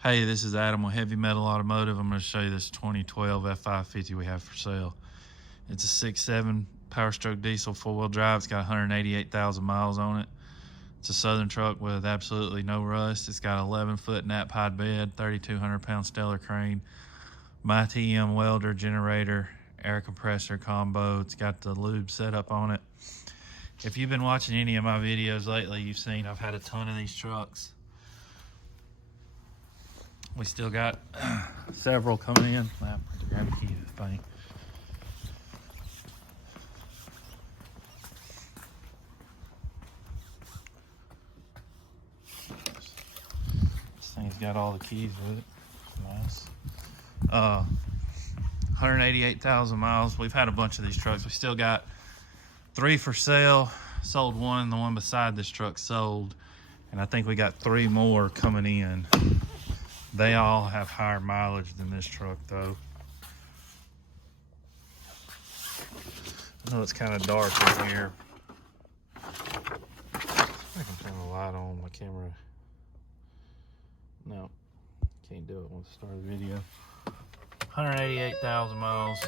Hey, this is Adam with Heavy Metal Automotive. I'm going to show you this 2012 F550 we have for sale. It's a 6.7 Power Stroke diesel, four-wheel drive. It's got 188,000 miles on it. It's a Southern truck with absolutely no rust. It's got 11-foot nap hide bed, 3,200-pound Stellar crane, my TM welder generator, air compressor combo. It's got the lube setup on it. If you've been watching any of my videos lately, you've seen I've had a ton of these trucks. We still got several coming in. I have to grab a key to the thing. This thing's got all the keys with it. Nice. 188,000 miles. We've had a bunch of these trucks. We still got 3 for sale. Sold one. The one beside this truck sold. And I think we got 3 more coming in. They all have higher mileage than this truck, though. I know it's kind of dark in here. I can turn the light on my camera. No, can't do it once I start the video. 188,000 miles.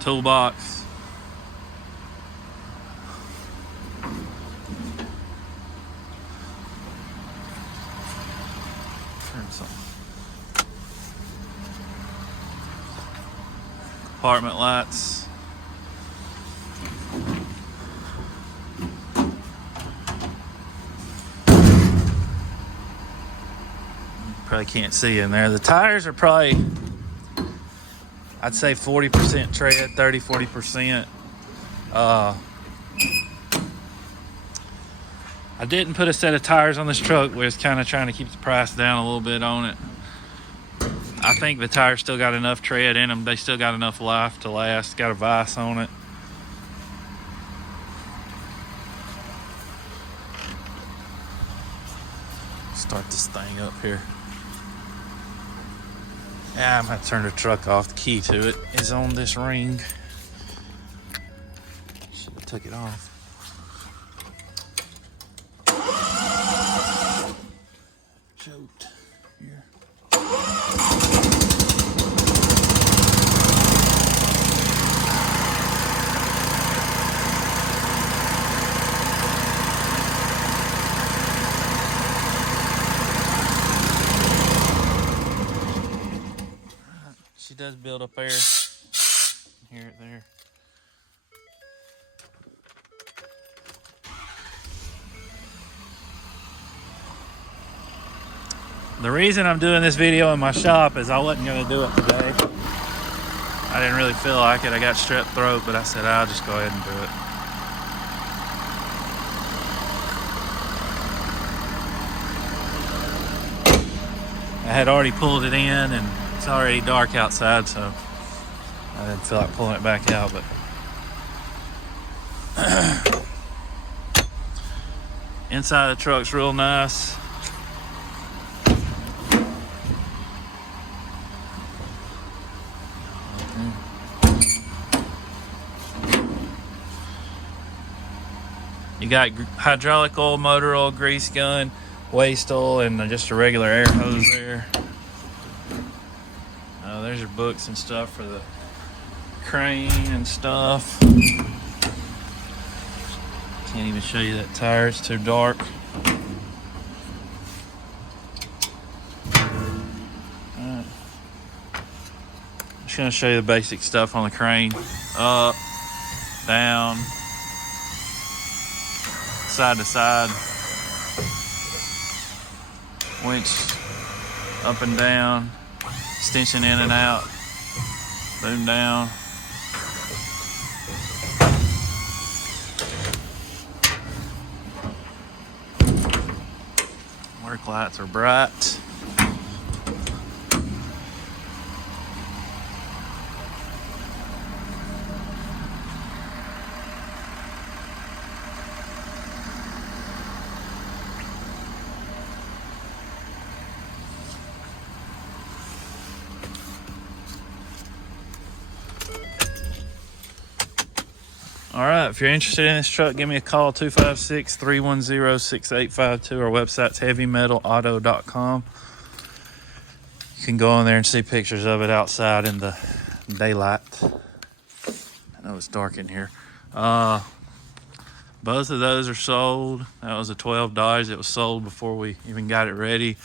Toolbox. Turn something. Apartment lights. Probably can't see in there. The tires are probably, I'd say 40% tread, 30-40%. I didn't put a set of tires on this truck. We was kind of trying to keep the price down a little bit on it. I think the tires still got enough tread in them. They still got enough life to last. Got a vise on it. Start this thing up here. Yeah, I'm gonna turn the truck off. The key to it is on this ring. Should have took it off. Choked here. She does build up air. Here, there. The reason I'm doing this video in my shop is I wasn't going to do it today. I didn't really feel like it. I got strep throat, but I said I'll just go ahead and do it. I had already pulled it in, and it's already dark outside, so I didn't feel like pulling it back out. But inside the truck's real nice. You got hydraulic oil, motor oil, grease gun, waste oil, and just a regular air hose there. There's your books and stuff for the crane and stuff. Can't even show you that tire, it's too dark. Alright. Just gonna show you the basic stuff on the crane. Up, down, side to side, winch up and down, extension in and out, boom down. Work lights are bright. All right, if you're interested in this truck, give me a call, 256-310-6852. Our website's heavymetalauto.com. You can go on there and see pictures of it outside in the daylight. I know it's dark in here. Both of those are sold. That was a 12 Dodge that was sold before we even got it ready.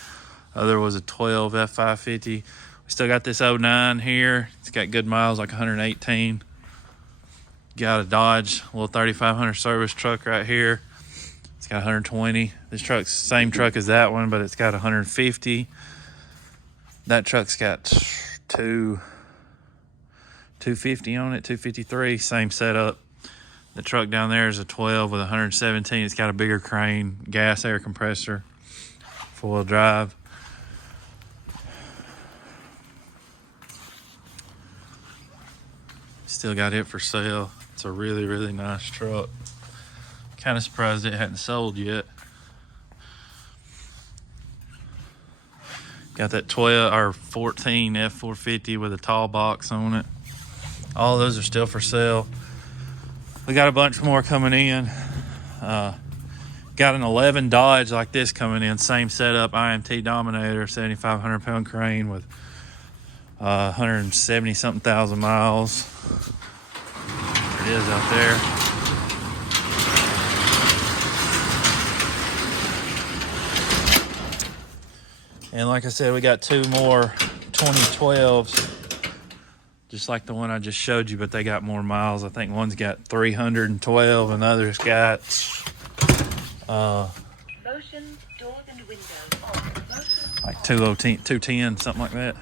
Other was a 12 F550. We still got this 09 here. It's got good miles, like 118. Got a Dodge, a little 3500 service truck right here. It's got 120. This truck's the same truck as that one, but it's got 150. That truck's got 250 on it, 253, same setup. The truck down there is a 12 with 117. It's got a bigger crane, gas air compressor, 4-wheel drive. Still got it for sale. It's a really, really nice truck. Kind of surprised it hadn't sold yet. Got that 12 or 14 F450 with a tall box on it. All those are still for sale. We got a bunch more coming in. Got an 11 Dodge like this coming in, same setup, IMT Dominator, 7,500 pound crane with 170 something thousand miles. There it is out there. And like I said, we got two more 2012s, just like the one I just showed you, but they got more miles. I think one's got 312 and the other's got motion, doors and windows. like 210, something like that.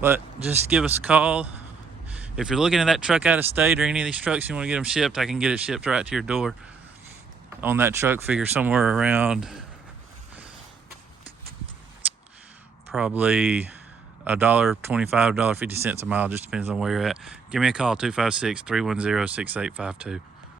But just give us a call. If you're looking at that truck out of state or any of these trucks, you want to get them shipped, I can get it shipped right to your door. On that truck, figure somewhere around probably $1.25, $1.50 a mile, just depends on where you're at. Give me a call, 256-310-6852.